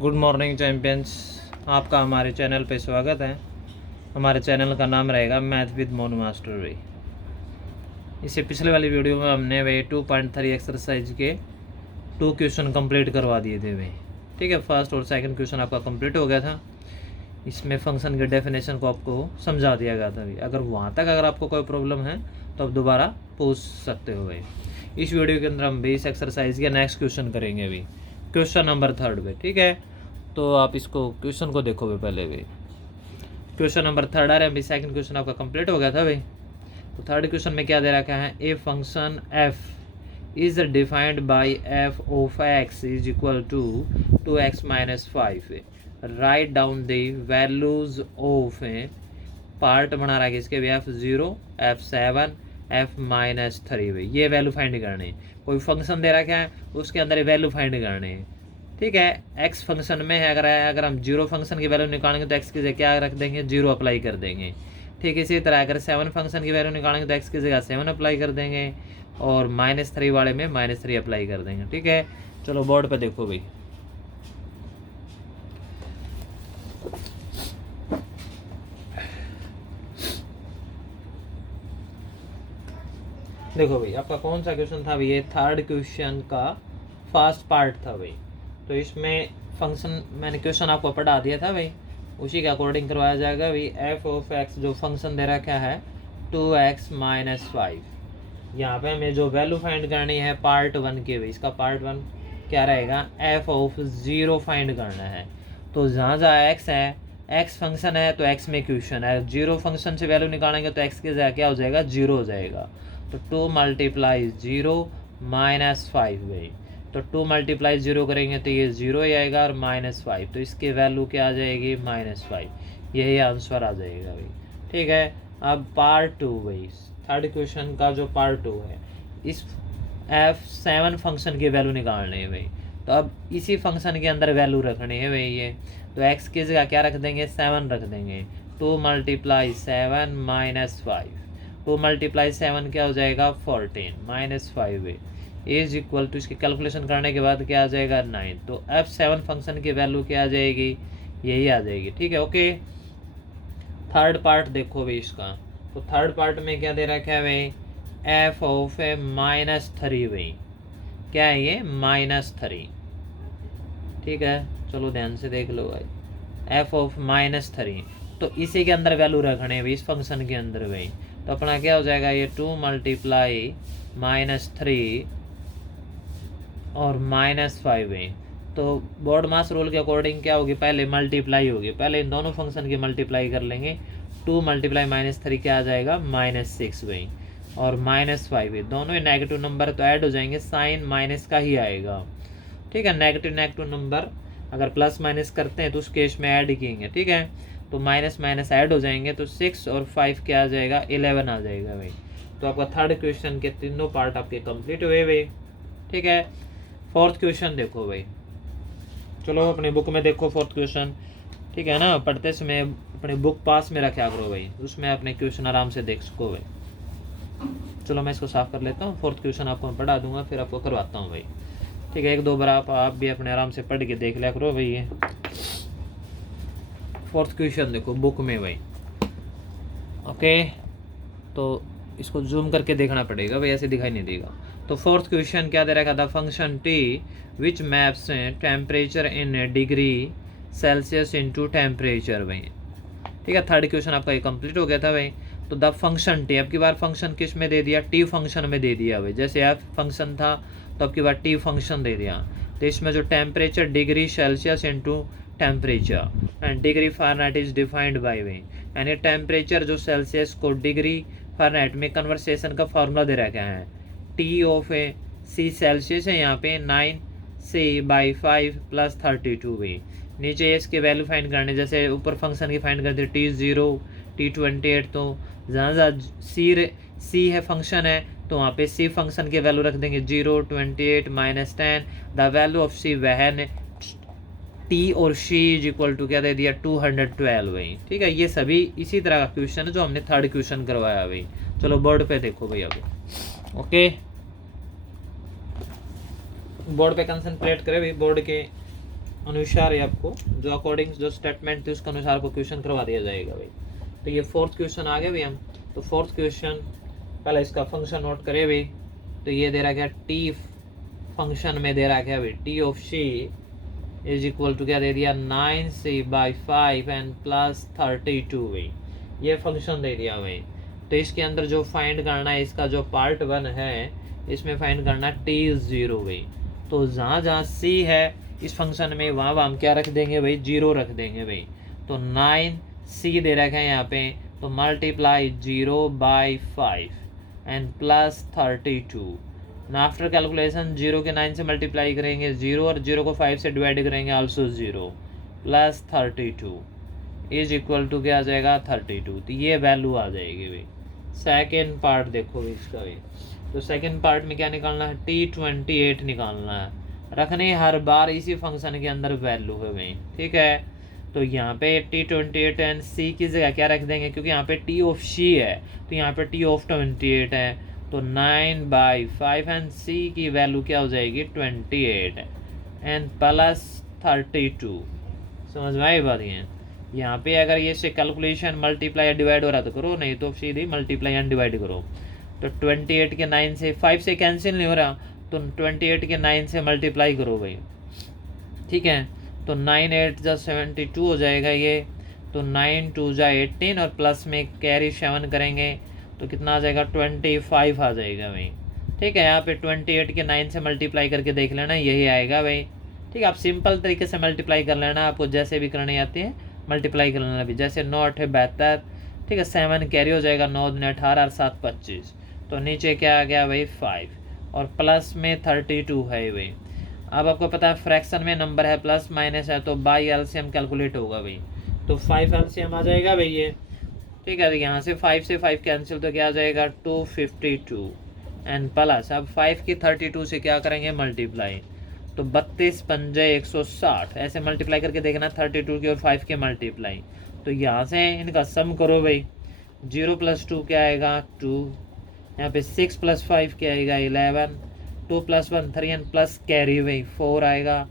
Good morning champions, आपका हमारे channel पे स्वागत है। हमारे चैनल का नाम रहेगा मैथ विद मोनू मास्टर भाई। इससे पिछले वाली वीडियो में हमने भाई 2.3 एक्सरसाइज के 2 क्वेश्चन कंप्लीट करवा दिए थे भाई। ठीक है, फर्स्ट और सेकंड क्वेश्चन आपका कंप्लीट हो गया था। इसमें फंक्शन के डेफिनेशन को आपको समझा दिया गया था भाई। अगर वहाँ तक अगर आपको कोई प्रॉब्लम है तो आप दोबारा पूछ सकते हो भाई। इस वीडियो के अंदर हम भी इस एक्सरसाइज के नेक्स्ट क्वेश्चन करेंगे अभी, क्वेश्चन नंबर 3 पे। ठीक है, तो आप इसको क्वेश्चन को देखो भाई पहले भाई। क्वेश्चन नंबर 3 आ रहा है अभी, सेकंड क्वेश्चन आपका कंप्लीट हो गया था भाई। तो थर्ड क्वेश्चन में क्या दे रखा है, a function f is defined by f of x is equal to 2x minus 5। Write down the values of part बना रहा है किसके भी, F0 F7 F-3 भाई। ये वैल्यू फाइंड करने, कोई फंक्शन दे रखा है उसके अंदर वैल्यू फाइंड करने। ठीक है, एक्स फंक्शन में है, अगर हम 0 फंक्शन की वैल्यू निकालेंगे तो एक्स की जगह क्या रख देंगे, 0 अप्लाई कर देंगे। ठीक, इसी तरह अगर 7 फंक्शन की वैल्यू निकालेंगे तो एक्स की जगह 7 अप्लाई कर देंगे, और -3 वाले में -3 अप्लाई कर देंगे। ठीक है, चलो बोर्ड पे देखो भाई। देखो भाई, आपका कौन सा क्वेश्चन था भाई, ये थर्ड क्वेश्चन का फर्स्ट पार्ट था भाई। तो इसमें फंक्शन मैंने क्वेश्चन आपको पढ़ा दिया था भाई, उसी के अकॉर्डिंग करवाया जाएगा भाई। एफ ऑफ एक्स जो फंक्शन दे रखा है 2x माइनस 5, यहाँ पे हमें जो वैल्यू फाइंड करनी है पार्ट 1 के भाई, इसका पार्ट 1 क्या रहेगा, एफ ऑफ 0 फाइंड करना है। तो जहाँ जहाँ एक्स है, एक्स फंक्शन है तो एक्स में क्वेश्चन है, 0 फंक्शन से वैल्यू निकालेंगे तो एक्स की जगह क्या हो जाएगा, 0 हो जाएगा। तो 2 मल्टीप्लाई 0 माइनस 5 भाई। तो 2 मल्टीप्लाई 0 करेंगे तो ये 0 ही आएगा, और -5 तो इसकी वैल्यू क्या आ जाएगी, -5। यही आंसर आ जाएगा भाई। ठीक है, अब पार्ट 2 भाई, थर्ड क्वेश्चन का जो पार्ट 2 है, इस F7 फंक्शन की वैल्यू निकालनी है भाई। तो अब इसी फंक्शन के अंदर वैल्यू रखनी है भाई ये, तो x की जगह क्या रख देंगे, 7 रख देंगे। 2 मल्टीप्लाई 7 माइनस 5, 2 मल्टीप्लाई 7 क्या हो जाएगा, 14 -5 इज इक्वल टू, इसकी कैलकुलेशन करने के बाद क्या आ जाएगा, 9। तो F7 फंक्शन की वैल्यू क्या आ जाएगी, यही आ जाएगी। ठीक है, ओके। थर्ड पार्ट देखो भाई इसका, तो थर्ड पार्ट में क्या दे रखा है भाई, एफ ऑफ -3 भाई। क्या है ये, -3। ठीक है, चलो ध्यान से देख लो भाई, एफ ऑफ -3। तो इसी के अंदर वैल्यू रखने भाई, इस फंक्शन के अंदर भाई। तो अपना क्या हो जाएगा, ये 2 मल्टीप्लाई -3 और -5 है। तो बोर्ड मास रूल के अकॉर्डिंग क्या होगी, पहले मल्टीप्लाई होगी, पहले इन दोनों फंक्शन की मल्टीप्लाई कर लेंगे। 2 मल्टीप्लाई -3 क्या आ जाएगा, -6 भाई, और -5 है। दोनों ही नेगेटिव नंबर तो ऐड हो जाएंगे, साइन माइनस का ही आएगा। ठीक है, नेगेटिव नंबर अगर प्लस माइनस करते हैं तो उस केस में ऐड किएंगे। ठीक है, तो माइनस माइनस ऐड हो जाएंगे, तो 6 और 5 क्या आ जाएगा, 11 आ जाएगा भाई। तो आपका थर्ड क्वेश्चन के तीनों पार्ट आपके कंप्लीट हुए भाई। ठीक है, फोर्थ क्वेश्चन देखो भाई, चलो अपने बुक में देखो फोर्थ क्वेश्चन। ठीक है ना, पढ़ते समय अपने बुक पास में रखा करो भाई, उसमें अपने क्वेश्चन आराम से देख सको भाई। चलो मैं इसको साफ कर लेता हूँ, फोर्थ क्वेश्चन आपको मैं पढ़ा दूंगा, फिर आपको करवाता हूँ भाई। ठीक है, 1-2 बार आप भी अपने आराम से पढ़ के देख लिया करो भाई। ये फोर्थ क्वेश्चन देखो बुक में भाई। ओके, तो इसको जूम करके देखना पड़ेगा भाई, ऐसे दिखाई नहीं देगा। तो फोर्थ क्वेश्चन क्या दे रखा था, function T which maps temperature in degree Celsius into temperature भाई। ठीक है, थर्ड क्वेश्चन आपका ये कंप्लीट हो गया था भाई। तो द फंक्शन टी, अब की बार फंक्शन किस में दे दिया, टी फंक्शन में दे दिया भाई। जैसे एफ फंक्शन था तो अब की बार टी फंक्शन दे दिया। तो इसमें जो temperature degree Celsius into temperature and degree Fahrenheit is defined by way, यानी टेम्परेचर जो सेल्सियस को डिग्री फ़ारेनहाइट में कन्वर्सेशन का फार्मूला दे रखा है, टी ऑफ सी सेल्सियस है यहाँ पे 9C/5 + 32 भी। नीचे इसके वैल्यू फाइंड करने, जैसे ऊपर फंक्शन की फाइंड करते T0 T28, तो जहाँ जहाँ सी है फंक्शन है तो वहाँ पे सी फंक्शन की वैल्यू रख देंगे 0 28 -10। द वैल्यू ऑफ सी वह टी और सी इज इक्वल टू क्या दे दिया, 212 भाई। ठीक है, ये सभी इसी तरह का क्वेश्चन है जो हमने थर्ड क्वेश्चन करवाया भाई। चलो बोर्ड पे देखो भाई अभी। ओके, बोर्ड पे कंसंट्रेट करें भाई, बोर्ड के अनुसार ही आपको जो अकॉर्डिंग जो स्टेटमेंट थी उसके अनुसार आपको क्वेश्चन करवा दिया जाएगा भाई। तो ये फोर्थ क्वेश्चन आ गया भाई हम। तो फोर्थ क्वेश्चन पहले इसका फंक्शन नोट करें भाई। तो ये दे रहा क्या, टी फंक्शन में दे रहा क्या भाई, t of c is equal to क्या दे दिया, 9c/5 एंड प्लस 32 भाई। ये फंक्शन दे दिया भाई। तो इसके अंदर जो फाइंड करना है, इसका जो पार्ट 1 है इसमें फाइंड करना t0 भाई। तो जहाँ जहाँ c है इस फंक्शन में वहाँ हम क्या रख देंगे भाई, 0 रख देंगे भाई। तो 9c दे रखा है यहाँ पे, तो multiply 0/5 and plus 32। After calculation 0 के 9 से मल्टीप्लाई करेंगे 0 और 0 को 5 से डिवाइड करेंगे also 0 plus 32 is equal to क्या आ जाएगा 32। तो ये वैल्यू आ जाएगी भाई। सेकेंड पार्ट देखो भाई इसका भाई। तो सेकेंड पार्ट में क्या निकालना है, t28 निकालना है। रखने हर बार इसी फंक्शन के अंदर वैल्यू है भाई, ठीक है। तो यहाँ पे t28 एंड c की जगह क्या रख देंगे, क्योंकि यहाँ पे t ऑफ c है तो यहाँ पे t ऑफ 28 है। तो 9/5 एंड c की वैल्यू क्या हो जाएगी 28 एंड प्लस 32। समझ में आई बात। ये यहाँ पे अगर ये से कैलकुलेशन मल्टीप्लाई या डिवाइड हो रहा तो करो, नहीं तो सीधे मल्टीप्लाई एंड डिवाइड करो। तो 28 के 9 से 5 से कैंसिल नहीं हो रहा, तो 28 के 9 से मल्टीप्लाई करो भाई, ठीक है। तो 9 8 जा 72 हो जाएगा ये। तो 9 2 जा 18 और प्लस में कैरी 7 करेंगे तो कितना आ जाएगा 25 आ जाएगा भाई, ठीक है। यहाँ पे 28 के 9 से मल्टीप्लाई करके देख लेना, यही आएगा भाई, ठीक है। आप सिंपल तरीके से मल्टीप्लाई कर लेना, आपको जैसे भी करनी आती है मल्टीप्लाई कर लेना भी। जैसे 9 8 72, ठीक है। 7 कैरी हो जाएगा, 9 2 18 और 7 25। तो नीचे क्या आ गया भाई 5 और प्लस में 32 है भाई। अब आपको पता है फ्रैक्शन में नंबर है प्लस माइनस है तो बाई एलसीएम कैलकुलेट होगा भाई। तो 5 एलसीएम आ जाएगा भाई ये, ठीक है। यहाँ से 5 से 5 कैंसिल तो क्या आ जाएगा 252 एंड प्लस अब 5 की 32 से क्या करेंगे मल्टीप्लाई। तो 32 पंजे 160 ऐसे मल्टीप्लाई करके देखना 32 की और 5 के मल्टीप्लाई। तो यहाँ से इनका सम करो भाई। 0 + 2 क्या आएगा 2, यहाँ पे 6 + 5 क्या आएगा 11, 2 + 1 3 एंड प्लस कैरी भाई 4 आएगा,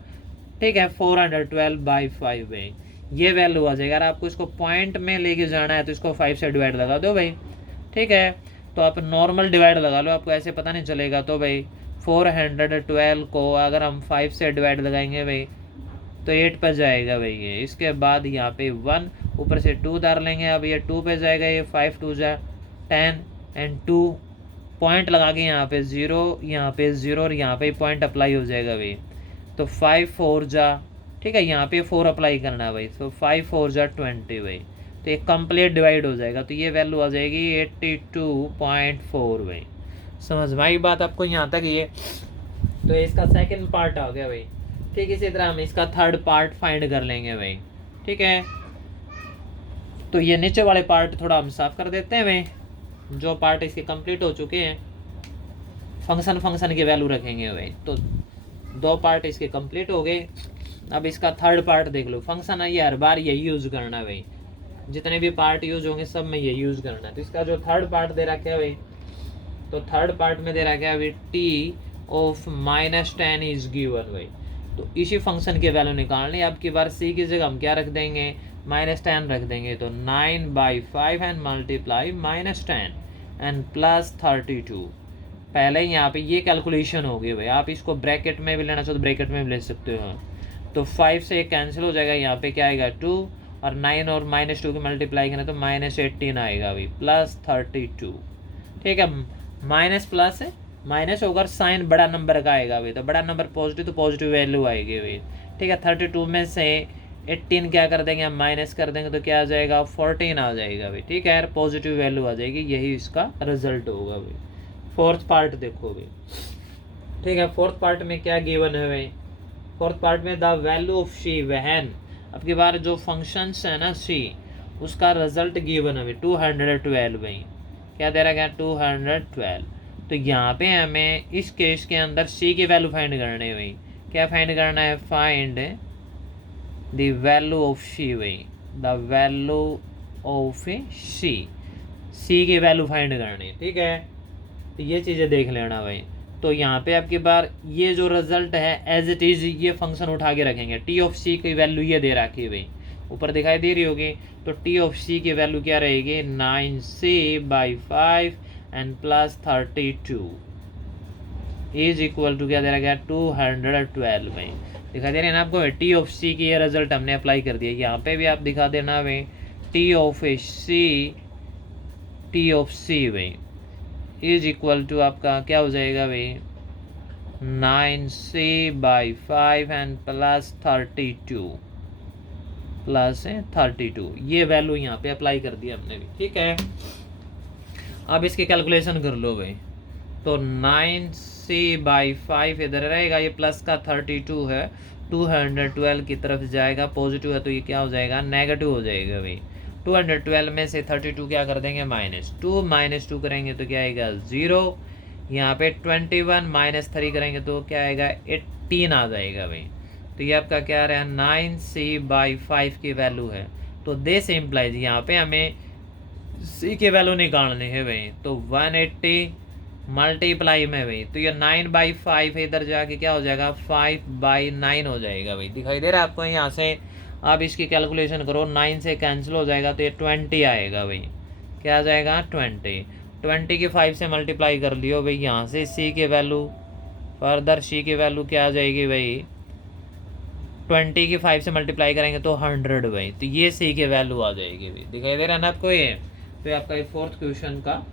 ठीक है। 412/5 भाई ये वैल्यू आ जाएगा। अगर आपको इसको पॉइंट में लेके जाना है तो इसको 5 से डिवाइड लगा दो भाई, ठीक है। तो आप नॉर्मल डिवाइड लगा लो, आपको ऐसे पता नहीं चलेगा। तो भाई 412 को अगर हम 5 से डिवाइड लगाएंगे भाई तो 8 पर जाएगा भाई ये। इसके बाद यहाँ पे 1 ऊपर से 2 उतार लेंगे, अब ये 2 पे जाएगा, ये 5 2 जा 10 एंड 2 पॉइंट लगा के यहाँ पे 0, यहाँ पे 0 और यहाँ पे पॉइंट अप्लाई हो जाएगा भाई। तो 5 4 जा, ठीक है। यहाँ पे 4 अप्लाई करना है भाई। तो 5 4 जा 20 भाई। तो ये कंप्लीट डिवाइड हो जाएगा, तो ये वैल्यू आ जाएगी 82.4 भाई। समझ में आई बात आपको यहाँ तक ये। तो इसका सेकंड पार्ट आ गया भाई, ठीक। इसी तरह हम इसका थर्ड पार्ट फाइंड कर लेंगे भाई, ठीक है। तो ये नीचे वाले पार्ट थोड़ा हम साफ कर देते हैं भाई। जो पार्ट इसके कंप्लीट हो चुके हैं फंक्शन की वैल्यू रखेंगे भाई। तो 2 पार्ट इसके कंप्लीट हो गए। अब इसका थर्ड पार्ट देख लो। फंक्शन है ये हर बार यही यूज़ करना है भाई, जितने भी पार्ट यूज होंगे सब में यही यूज़ करना है। तो इसका जो थर्ड पार्ट दे रखा है भाई, तो थर्ड पार्ट में दे रखा है भाई t ऑफ -10 इज गिवन भाई। तो इसी फंक्शन की वैल्यू निकालनी है। अब की बार c की जगह हम क्या रख देंगे -10 रख देंगे। तो 9/5 एंड मल्टीप्लाई -10 एंड प्लस 32। पहले यहाँ पे ये कैलकुलेशन होगी भाई। आप इसको ब्रैकेट में भी लेना चाहो तो ब्रैकेट में भी ले सकते हो। तो 5 से कैंसिल हो जाएगा, यहाँ पे क्या आएगा 2 और 9 और -2 की मल्टीप्लाई करें तो -18 आएगा भाई प्लस 32, ठीक है। माइनस प्लस है माइनस होकर साइन बड़ा नंबर का आएगा भाई। तो बड़ा नंबर पॉजिटिव तो पॉजिटिव वैल्यू आएगी भाई, ठीक है। 32 में से 18 क्या कर देंगे हम माइनस कर देंगे तो क्या आ जाएगा 14 आ जाएगा भाई, ठीक है यार। पॉजिटिव वैल्यू आ जाएगी, यही इसका रिजल्ट होगा भाई। फोर्थ पार्ट देखो भाई, ठीक है। फोर्थ पार्ट में क्या गिवन है भाई, फोर्थ पार्ट में द वैल्यू ऑफ सी वहन। अब की बार जो फंक्शंस है ना सी उसका रिजल्ट गिवन है भाई 212 भाई। क्या दे रहा है 212। तो यहाँ पे हमें इस केस के अंदर सी की वैल्यू फाइंड करनी है भाई। क्या फाइंड करना है, फाइंड द वैल्यू ऑफ सी भाई, द वैल्यू ऑफ सी, सी की वैल्यू फाइंड करनी है, ठीक है। तो ये चीज़ें देख लेना भाई। तो यहाँ पे आपकी बार ये जो रिजल्ट है एज इट इज़ ये फंक्शन उठा के रखेंगे। टी ऑफ सी की वैल्यू ये दे रखी है भाई, ऊपर दिखाई दे रही होगी। तो टी ऑफ सी की वैल्यू क्या रहेगी, 9c/5 and plus 32 is equal to क्या दे रखा है, 212 भाई। दिखा दे रहे हैं ना आपको, टी ऑफ सी की ये रिजल्ट हमने अप्लाई कर दिया। यहाँ पे भी आप दिखा देना भाई, टी ऑफ सी भाई इज इक्वल टू आपका क्या हो जाएगा भाई, 9c/5 एंड प्लस 32 ये वैल्यू यहाँ पे अप्लाई कर दिया हमने भी, ठीक है। अब इसकी कैलकुलेशन कर लो भाई। तो 9c/5 इधर रहेगा, ये प्लस का 32 है, 212 की तरफ जाएगा, पॉजिटिव है तो ये क्या हो जाएगा, नेगेटिव हो जाएगा भाई। 212 में से 32 क्या कर देंगे, -2 करेंगे तो क्या आएगा 0। यहाँ पे 21 -3 करेंगे तो क्या आएगा 18 आ जाएगा भाई। तो ये आपका क्या आ रहा है, 9c/5 की वैल्यू है। तो दिस इम्प्लाइज यहाँ पे हमें c की वैल्यू निकालनी है भाई। तो 180 मल्टीप्लाई में भाई, तो ये 9/5 इधर जाके क्या हो जाएगा, 5/9 हो जाएगा भाई। दिखाई दे रहा है आपको यहाँ से। आप इसकी कैलकुलेशन करो, 9 से कैंसिल हो जाएगा तो ये 20 आएगा भाई। क्या आ जाएगा 20 की 5 से मल्टीप्लाई कर लियो भाई। यहाँ से c की वैल्यू, फर्दर c की वैल्यू क्या आ जाएगी भाई, 20 की 5 से मल्टीप्लाई करेंगे तो 100 भाई। तो ये c की वैल्यू आ जाएगी भाई। दिखाई दे रहा है ना आपको ये। तो आपका ये 4th क्वेश्चन का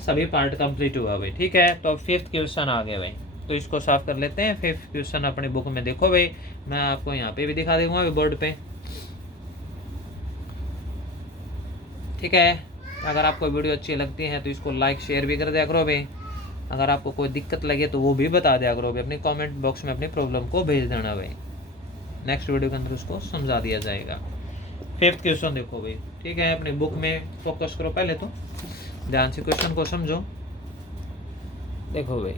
सभी पार्ट कंप्लीट हुआ भाई, ठीक है। तो अब 5th क्वेश्चन आ गया भाई, तो इसको साफ कर लेते हैं। 5th क्वेश्चन अपनी बुक में देखो भाई, मैं आपको यहाँ पे भी दिखा दूंगा बोर्ड पे, ठीक है। अगर आपको वीडियो अच्छी लगती है तो इसको लाइक शेयर भी कर दिया करो भाई। अगर आपको कोई दिक्कत लगे तो वो भी बता दिया करो भाई, अपनी कमेंट बॉक्स में अपनी प्रॉब्लम को भेज देना भाई, नेक्स्ट वीडियो के अंदर उसको समझा दिया जाएगा। 5th क्वेश्चन देखो भाई, ठीक है। अपनी बुक में फोकस करो, पहले तो ध्यान से क्वेश्चन को समझो। देखो भाई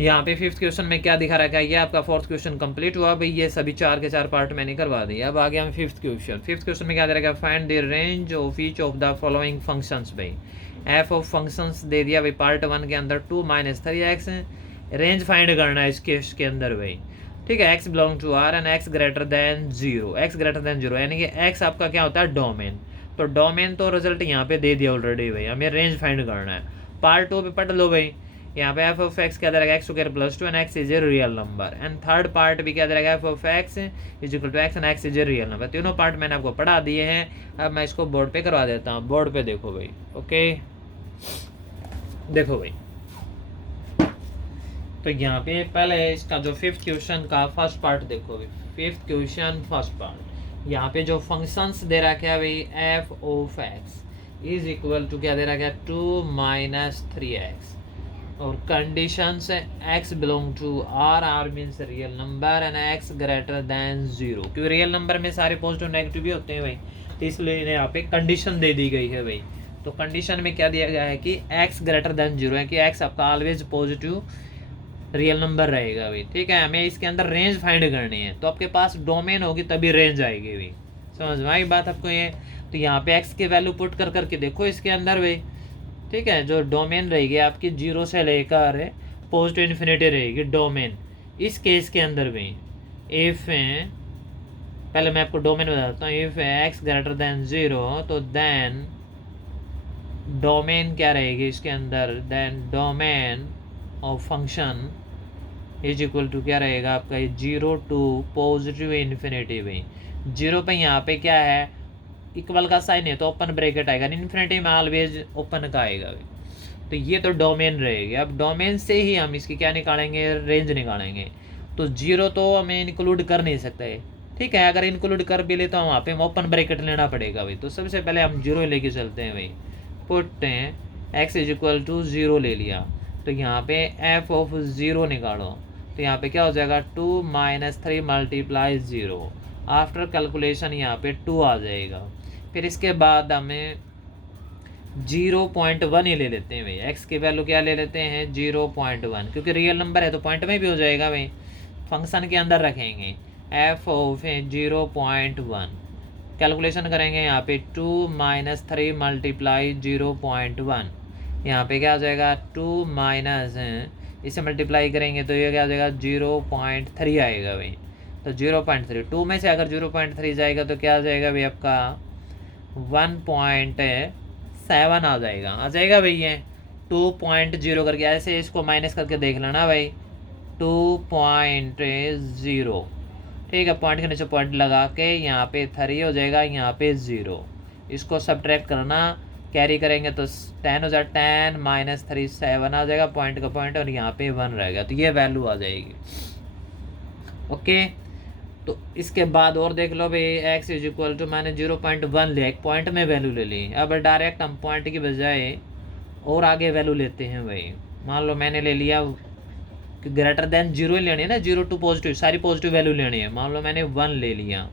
यहाँ पे 5th क्वेश्चन में क्या दिखा रखा है, ये आपका 4th क्वेश्चन कंप्लीट हुआ भाई। ये सभी 4 के 4 पार्ट मैंने करवा दिए। अब आ गया हम 5th क्वेश्चन। 5th क्वेश्चन में क्या दे रखा है, find the range of each of the following functions भाई। एफ ऑफ फंक्शंस दे दिया भाई पार्ट 1 के अंदर 2 - 3x। रेंज फाइंड करना है इस केस के अंदर भाई, ठीक है। x belong to r and x greater than 0, यानी कि x आपका क्या होता है, डोमेन। तो डोमेन तो रिजल्ट यहाँ पे दे दिया ऑलरेडी भाई, हमें रेंज फाइंड करना है। पार्ट 2 पे पढ़ लो भाई। यहाँ पे एफ ऑफ एक्स क्या दे रहा है, x² + 2 and x is a real number. And third part भी क्या दे रहा है, f of x is equal to x and x is a real number. तीनों पार्ट मैंने आपको पढ़ा दिए हैं। अब मैं इसको बोर्ड पे करवा देता हूँ। बोर्ड पे देखो भाई, ओके। देखो भाई, तो यहाँ पे पहले इसका जो 5th क्वेश्चन का फर्स्ट पार्ट देखो भाई। 5th क्वेश्चन फर्स्ट पार्ट, यहाँ पे जो फंक्शंस दे रखा है भाई, f of x is equal to क्या दे रखा है, 2 - 3x। और कंडीशंस है x belong to r means real number and x greater than 0। क्योंकि रियल नंबर में सारे पॉजिटिव नेगेटिव भी होते हैं भाई, तो इसलिए यहाँ पे कंडीशन दे दी गई है भाई। तो कंडीशन में क्या दिया गया है कि x ग्रेटर देन 0 है, कि x आपका ऑलवेज पॉजिटिव रियल नंबर रहेगा भाई, ठीक है। हमें इसके अंदर रेंज फाइंड करनी है, तो आपके पास डोमेन होगी तभी रेंज आएगी भाई। समझ में आई बात आपको ये। तो यहाँ पे x की वैल्यू पुट कर करके देखो इसके अंदर भाई, ठीक है। जो डोमेन रहेगी आपकी 0 से लेकर पॉजिटिव इन्फिनिटी रहेगी डोमेन। इस केस के अंदर भी इफ पहले मैं आपको डोमेन बताता हूँ। इफ x ग्रेटर देन 0 तो देन डोमेन क्या रहेगी इसके अंदर, then domain of function is equal to क्या रहेगा आपका, 0 टू पॉजिटिव इन्फिनिटी भाई। 0 पे यहाँ पे क्या है, इक्वल का साइन है तो ओपन ब्रैकेट आएगा, इन्फिनिटी में ऑलवेज ओपन का आएगा भाई। तो ये तो डोमेन रहेगी। अब डोमेन से ही हम इसकी क्या निकालेंगे, रेंज निकालेंगे। तो 0 तो हमें इंक्लूड कर नहीं सकते, ठीक है। अगर इंक्लूड कर भी ले तो वहाँ पे ओपन ब्रैकेट लेना पड़ेगा भाई। तो सबसे पहले हम 0 लेके चलते हैं भाई। Put x is equal to 0 ले लिया, तो यहाँ पे f ऑफ 0 निकालो। तो यहाँ पे क्या हो जाएगा, 2 - 3 × 0। आफ्टर कैलकुलेशन यहाँ पे 2 आ जाएगा। फिर इसके बाद हमें 0.1 ही ले लेते हैं भाई। x की वैल्यू क्या ले लेते हैं, 0.1, क्योंकि रियल नंबर है तो पॉइंट में भी हो जाएगा भाई। फंक्शन के अंदर रखेंगे f ऑफ 0.1, कैलकुलेशन करेंगे यहाँ पे 2 - 3 × 0.1। यहाँ पे क्या हो जाएगा 2 माइनस, इसे मल्टीप्लाई करेंगे तो ये क्या हो जाएगा 0.3 आएगा भाई। तो 0.3, 2 में से अगर 0.3 जाएगा तो क्या आ जाएगा भाई आपका 1.7 आ जाएगा भाई। ये 2.0 करके ऐसे इसको माइनस करके देख लेना भाई, 2.0, ठीक है। पॉइंट के नीचे पॉइंट लगा के यहाँ पे 3 हो जाएगा, यहाँ पे 0, इसको सब्ट्रैक्ट करना, कैरी करेंगे तो 10 हो जाए, 10 माइनस 3 7 आ जाएगा, पॉइंट का पॉइंट, और यहाँ पे 1 रहेगा, तो ये वैल्यू आ जाएगी। ओके, तो इसके बाद और देख लो भाई, x इज इक्वल टू मैंने 0.1 लिया, एक पॉइंट में वैल्यू ले ली। अब डायरेक्ट हम पॉइंट की बजाय और आगे वैल्यू लेते हैं भाई। मान लो मैंने ले लिया ग्रेटर देन 0 ही लेनी है ना, 0 टू पॉजिटिव, सारी पॉजिटिव वैल्यू लेनी है। मान लो मैंने 1 ले लिया,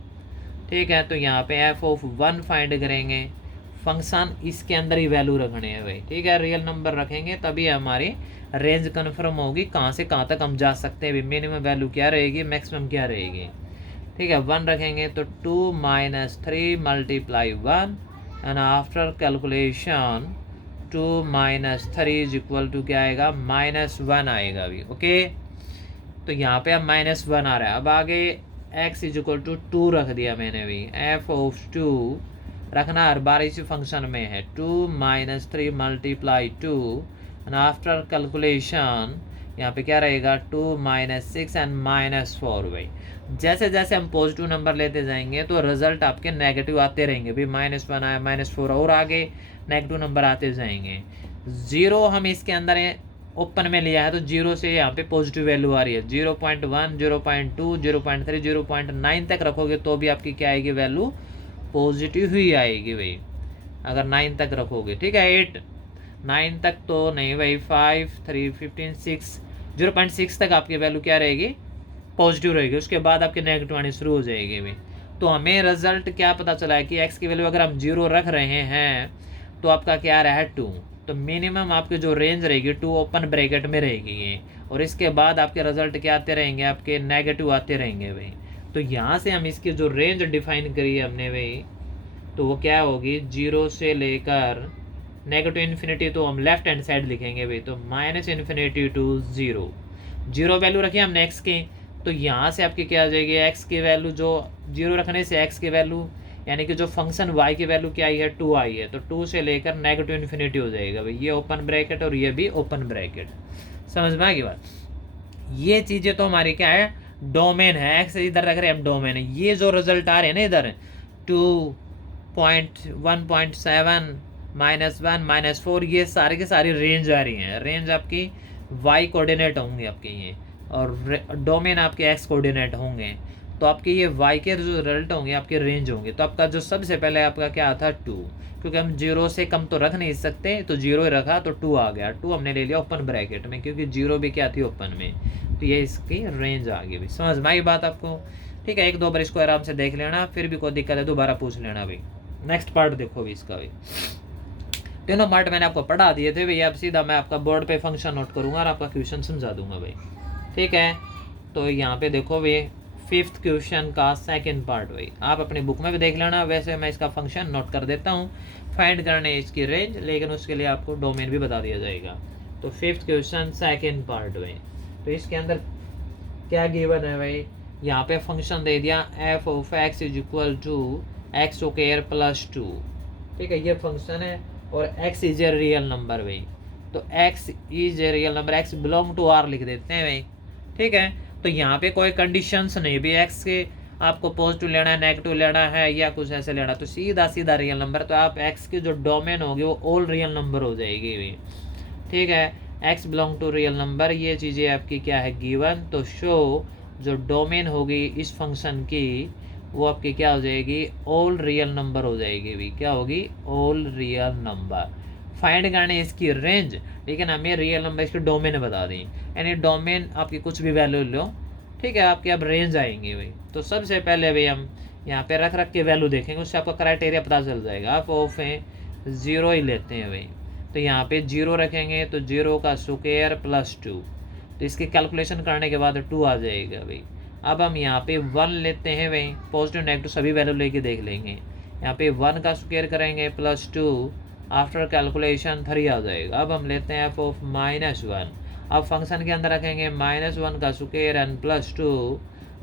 ठीक है। तो यहाँ पे f(1) फाइंड करेंगे, फंक्शन इसके अंदर ही वैल्यू रखने हैं भाई, ठीक है। रियल नंबर रखेंगे तभी हमारी रेंज कन्फर्म होगी, कहाँ से कहाँ तक हम जा सकते हैं। मिनिमम वैल्यू क्या रहेगी, मैक्सिमम क्या रहेगी, ठीक है। 1 रखेंगे तो 2 minus 3 multiply 1 and after calculation 2 minus 3 is equal to क्या आएगा, -1 आएगा अभी। ओके, तो यहाँ पे अब -1 आ रहा है। अब आगे x इज इक्वल टू 2 रख दिया मैंने भी, f(2) रखना हर बार इसी फंक्शन में है। 2 minus 3 multiply 2 and after calculation यहाँ पे क्या रहेगा 2 माइनस 6 एंड -4 भाई। जैसे जैसे हम पॉजिटिव नंबर लेते जाएंगे तो रिजल्ट आपके नेगेटिव आते रहेंगे भाई, -1 आया, -4, और आगे नेगेटिव नंबर आते जाएंगे। 0 हम इसके अंदर ओपन में लिया है तो 0 से यहाँ पे पॉजिटिव वैल्यू आ रही है। 0.1, 0.2, 0.3, 0.9 तक रखोगे तो भी आपकी क्या आएगी वैल्यू, पॉजिटिव ही आएगी भाई, अगर 9 तक रखोगे, ठीक है। 8, 9 तक तो नहीं भाई, 5, 3, 15, 6, 0.6 तक आपकी वैल्यू क्या रहेगी, पॉजिटिव रहेगी। उसके बाद आपकी नेगेटिव आनी शुरू हो जाएगी भाई। तो हमें रिजल्ट क्या पता चला है कि x की वैल्यू अगर हम 0 रख रहे हैं तो आपका क्या रहा है 2, तो मिनिमम आपकी जो रेंज रहेगी 2 ओपन ब्रैकेट में रहेगी ये, और इसके बाद आपके रिजल्ट क्या आते रहेंगे, आपके नेगेटिव आते रहेंगे भाई। तो यहाँ से हम इसकी जो रेंज डिफाइन करी है हमने भाई, तो वो क्या होगी 0 से लेकर नेगेटिव इन्फिनिटी, तो हम लेफ्ट हैंड साइड लिखेंगे भाई, तो -∞ टू 0, 0 वैल्यू रखी हमने x की, तो यहाँ से आपकी क्या आ जाएगी, x की वैल्यू जो 0 रखने से x की वैल्यू यानी कि जो फंक्शन y की वैल्यू क्या आई है 2 आई है, तो 2 से लेकर -∞ हो जाएगा भाई, ये ओपन ब्रैकेट और ये भी ओपन ब्रैकेट। समझ में आ गई बात। ये चीज़ें तो हमारी क्या है, डोमेन है, x इधर रख रहे हैं हम, डोमेन है। ये जो रिजल्ट आ रहे हैं ना इधर 2.1.7 -1 -4, ये सारे के सारी रेंज आ रही हैं। रेंज आपकी y कोऑर्डिनेट होंगे आपके ये, और डोमेन आपके x कोऑर्डिनेट होंगे, तो आपके ये y के जो रिजल्ट होंगे आपके रेंज होंगे। तो आपका जो सबसे पहले आपका क्या था 2, क्योंकि हम 0 से कम तो रख नहीं सकते, तो 0 ही रखा तो 2 आ गया। 2 हमने ले लिया ओपन ब्रैकेट में, क्योंकि 0 भी क्या थी ओपन में, तो ये इसकी रेंज आ गई भाई। समझ में आई बात आपको, ठीक है। 1-2 बार इसको आराम से देख लेना, फिर भी कोई दिक्कत है दोबारा पूछ लेना भाई। नेक्स्ट पार्ट देखो भी इसका भाई, तीनों पार्ट मैंने आपको पढ़ा दिए थे भाई। अब सीधा मैं आपका बोर्ड पे फंक्शन नोट करूँगा और आपका क्वेश्चन समझा दूंगा भाई, ठीक है। तो यहाँ पे देखो भाई 5th क्वेश्चन का सेकंड पार्ट भाई, आप अपनी बुक में भी देख लेना, वैसे मैं इसका फंक्शन नोट कर देता हूँ। फाइंड करने इसकी रेंज, लेकिन उसके लिए आपको डोमेन भी बता दिया जाएगा। तो 5th क्वेश्चन सेकंड पार्ट भाई, तो इसके अंदर क्या गिवन है भाई, यहाँ पे फंक्शन दे दिया f(x) is equal to x² plus 2, ठीक है। ये फंक्शन है और x is a real number भाई, तो x is a real number, x belong to r लिख देते हैं भाई, ठीक है। तो यहाँ पे कोई कंडीशंस नहीं भी, x के आपको पॉजिटिव लेना है, नेगेटिव लेना है, या कुछ ऐसे लेना, तो सीधा सीधा रियल नंबर। तो आप x की जो डोमेन होगी वो ऑल रियल नंबर हो जाएगी भाई, ठीक है। x belong to real number, ये चीज़ें आपकी क्या है गिवन। तो शो जो डोमेन होगी इस फंक्शन की वो आपकी क्या हो जाएगी, ऑल रियल नंबर हो जाएगी भाई, क्या होगी, ऑल रियल नंबर। फाइंड करने इसकी रेंज, लेकिन हमें रियल नंबर इसकी डोमेन बता दी, यानी डोमेन आपकी कुछ भी वैल्यू लो, ठीक है, आपके अब रेंज आएंगे भाई। तो सबसे पहले भाई हम यहाँ पे रख के वैल्यू देखेंगे, उससे आपका क्राइटेरिया पता चल जाएगा। आप ऑफ 0 ही लेते हैं भाई, तो यहाँ पे 0 रखेंगे तो 0 का स्क्वायर प्लस 2, तो इसकी कैलकुलेशन करने के बाद 2 आ जाएगा भाई। अब हम यहाँ पे 1 लेते हैं भाई, पॉजिटिव नेगेटिव सभी वैल्यू लेके देख लेंगे। यहाँ पे 1 का स्क्वायर करेंगे प्लस 2 आफ्टर कैलकुलेशन 3 आ जाएगा। अब हम लेते हैं एफ ऑफ -1। अब फंक्शन के अंदर रखेंगे -1 का स्क्वायर एन प्लस 2,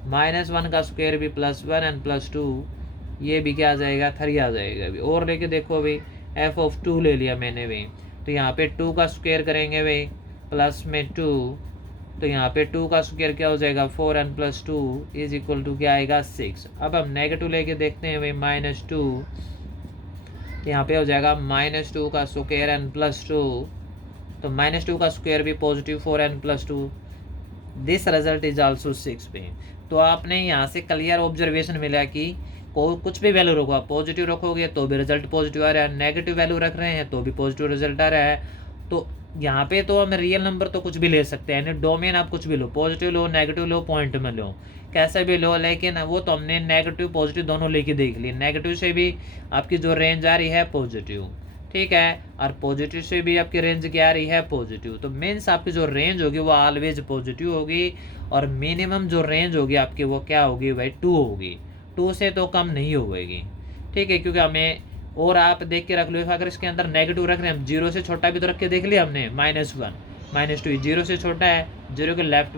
-1 का स्क्वायर भी +1 एन प्लस 2, ये भी क्या आ जाएगा 3 आ जाएगा अभी। और लेके देखो भाई एफ ऑफ 2 ले लिया मैंने भाई, तो यहाँ पे 2 का स्क्वायर करेंगे भाई प्लस में 2, तो यहाँ पे 2 का स्क्वायर क्या हो जाएगा 4n plus 2 is equal to क्या आएगा 6। अब हम नेगेटिव लेके देखते हैं भाई -2, यहाँ पे हो जाएगा -2 का स्क्वायर n प्लस 2, तो -2 का स्क्वायर भी positive 4n plus 2, this result is also 6 पे। तो आपने यहाँ से क्लियर ऑब्जर्वेशन मिला कि कुछ भी वैल्यू रखो, आप पॉजिटिव रखोगे तो भी रिजल्ट पॉजिटिव आ रहा है, नेगेटिव वैल्यू रख रहे हैं तो भी पॉजिटिव रिजल्ट आ रहा है। तो यहाँ पे तो हम रियल नंबर तो कुछ भी ले सकते हैं, यानी डोमेन आप कुछ भी लो, पॉजिटिव लो नेगेटिव लो पॉइंट में लो, कैसा भी लो, लेकिन वो तो हमने नेगेटिव पॉजिटिव दोनों लेके देख ली। नेगेटिव से भी आपकी जो रेंज आ रही है पॉजिटिव, ठीक है, और पॉजिटिव से भी आपकी रेंज क्या आ रही है पॉजिटिव। तो मीन्स आपकी जो रेंज होगी वो ऑलवेज पॉजिटिव होगी, और मिनिमम जो रेंज होगी आपकी वो क्या होगी भाई 2 होगी, 2 से तो कम नहीं होगी, ठीक है। क्योंकि हमें, और आप देख के रख लो अगर इसके अंदर नेगेटिव रख रहे हैं, 0 से छोटा भी तो रख के देख लिया हमने, -1 -2 0 से छोटा है, 0 के लेफ्ट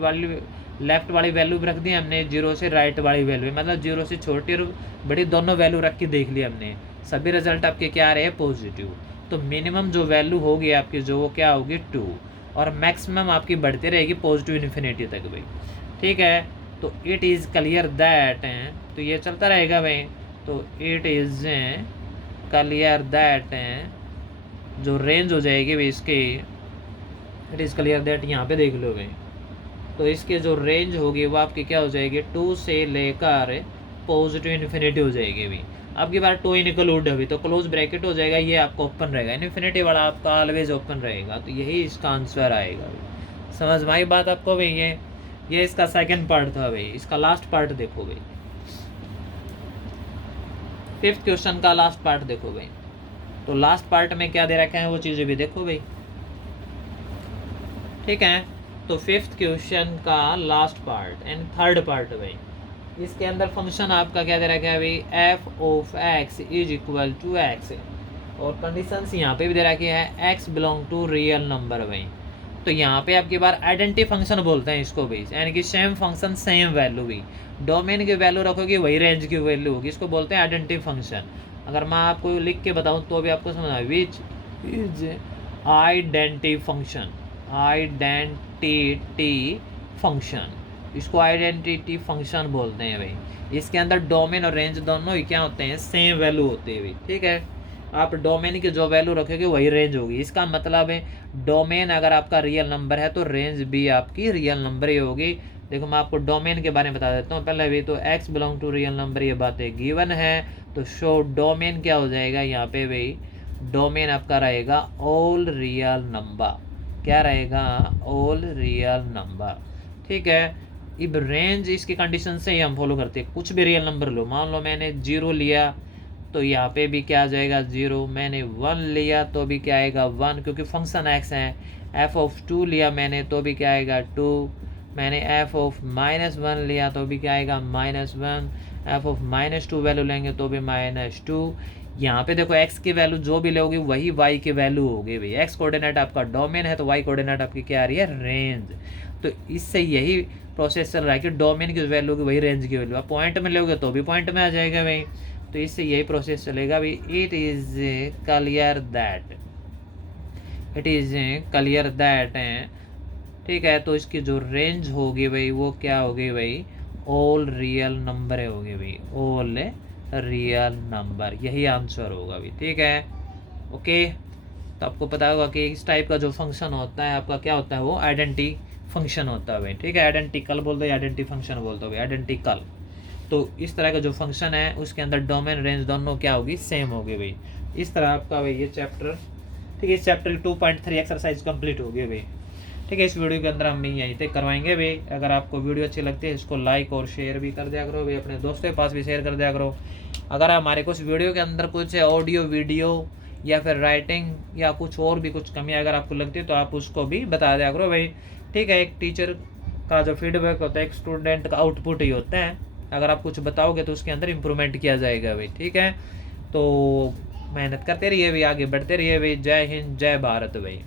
वाली वैल्यू भी रख दी हमने, 0 से राइट वाली वैल्यू, मतलब 0 से छोटी और बड़ी दोनों वैल्यू रख के देख ली हमने, सभी रिजल्ट आपके क्या आ रहे हैं पॉजिटिव। तो मिनिमम जो वैल्यू होगी आपकी जो वो क्या होगी 2, और मैक्सिमम आपकी बढ़ती रहेगी पॉजिटिव इन्फिनिटी तक भाई, ठीक है। तो इट इज़ क्लियर दैट, तो ये चलता रहेगा भाई, तो इट इज़ क्लियर दैट जो रेंज हो जाएगी भाई इसकी, इट इज़ क्लियर दैट यहाँ पे देख लो भाई, तो इसकी जो रेंज होगी वो आपकी क्या हो जाएगी 2 से लेकर पॉजिटिव इन्फिनिटी हो जाएगी भाई। आपकी बार 2 इंक्लूड है अभी, तो क्लोज ब्रैकेट हो जाएगा, ये आपका ओपन रहेगा, इन्फिनिटी वाला आपका ऑलवेज ओपन रहेगा, तो यही इसका आंसर आएगा भाई। समझ में आई बात आपको भाई? ये इसका सेकंड पार्ट था भाई। इसका लास्ट पार्ट देखो भाई, 5th क्वेश्चन का लास्ट पार्ट देखो भाई। तो लास्ट पार्ट में क्या दे रखा है वो चीज़ें भी देखो भाई, ठीक है। तो 5th क्वेश्चन का last part and third part भाई, इसके अंदर फंक्शन आपका क्या दे रखा है भाई, f of x is equal to x, और कंडीशंस यहाँ पे भी दे रखी है x belong to real number भाई। तो यहाँ पे आपकी बार आइडेंटिटी फंक्शन बोलते हैं इसको भाई, यानी कि सेम फंक्शन सेम वैल्यू भी, डोमेन की वैल्यू रखोगे वही रेंज की वैल्यू होगी, इसको बोलते हैं आइडेंटिटी फंक्शन। अगर मैं आपको लिख के बताऊँ तो भी आपको समझ आए, which is identity function, identity function, इसको आइडेंटिटी फंक्शन बोलते हैं भाई। इसके अंदर डोमेन और रेंज दोनों ही क्या होते हैं, सेम वैल्यू होती है भाई, ठीक है। आप डोमेन की जो वैल्यू रखोगे वही रेंज होगी, इसका मतलब है डोमेन अगर आपका रियल नंबर है तो रेंज भी आपकी रियल नंबर ही होगी। देखो मैं आपको डोमेन के बारे में बता देता हूँ पहले भी, तो x belong to real number ये बातें गिवन है, तो शो डोमेन क्या हो जाएगा यहाँ पे भाई, डोमेन आपका रहेगा ऑल रियल नंबर, क्या रहेगा ऑल रियल नंबर, ठीक है। अब रेंज इसकी कंडीशन से ही हम फॉलो करते हैं, कुछ भी रियल नंबर लो, मान लो मैंने 0 लिया तो यहाँ पे भी क्या आ जाएगा 0, मैंने 1 लिया तो भी क्या आएगा 1, क्योंकि फंक्शन x है। एफ ऑफ 2 लिया मैंने तो भी क्या आएगा 2, मैंने एफ ऑफ -1 लिया तो भी क्या आएगा -1, एफ ऑफ -2 वैल्यू लेंगे तो भी -2। यहाँ पे देखो x की वैल्यू जो भी लोगे वही y की वैल्यू होगी भाई, x कोऑर्डिनेट आपका डोमेन है तो y कोऑर्डिनेट आपकी क्या आ रही है रेंज। तो इससे यही प्रोसेस चल रहा है कि डोमेन की वैल्यू की वही रेंज की वैल्यू, आप पॉइंट में लोगे तो भी पॉइंट में आ जाएगा भाई, तो इससे यही प्रोसेस चलेगा भाई। It is clear that, it is clear that, ठीक है। तो इसकी जो रेंज होगी भाई वो क्या होगी भाई, ऑल रियल नंबर होगी भाई, ऑल रियल नंबर, यही आंसर होगा भाई, ठीक है। ओके, तो आपको पता होगा कि इस टाइप का जो फंक्शन होता है आपका क्या होता है, वो आइडेंटिटी फंक्शन होता है भाई, ठीक है। आइडेंटिकल बोलते हैं, आइडेंटिटी फंक्शन बोलते हो भाई, आइडेंटिकल। तो इस तरह का जो फंक्शन है उसके अंदर डोमेन रेंज दोनों क्या होगी, सेम होगी भाई। इस तरह आपका भाई ये चैप्टर, ठीक है, इस चैप्टर की 2.3 एक्सरसाइज कंप्लीट होगी भाई, ठीक है। इस वीडियो के अंदर हम यहीं तक करवाएंगे भाई। अगर आपको वीडियो अच्छी लगती है इसको लाइक और शेयर भी कर दिया करो भाई, अपने दोस्तों के पास भी शेयर कर दिया करो। अगर हमारे कुछ वीडियो के अंदर कुछ ऑडियो वीडियो या फिर राइटिंग या कुछ और भी कुछ कमी अगर आपको लगती है तो आप उसको भी बता दिया करो भाई, ठीक है। एक टीचर का जो फीडबैक होता है एक स्टूडेंट का आउटपुट ही होता है, अगर आप कुछ बताओगे तो उसके अंदर इम्प्रूवमेंट किया जाएगा भाई, ठीक है। तो मेहनत करते रहिए भाई, आगे बढ़ते रहिए भाई। जय हिंद, जय भारत भाई।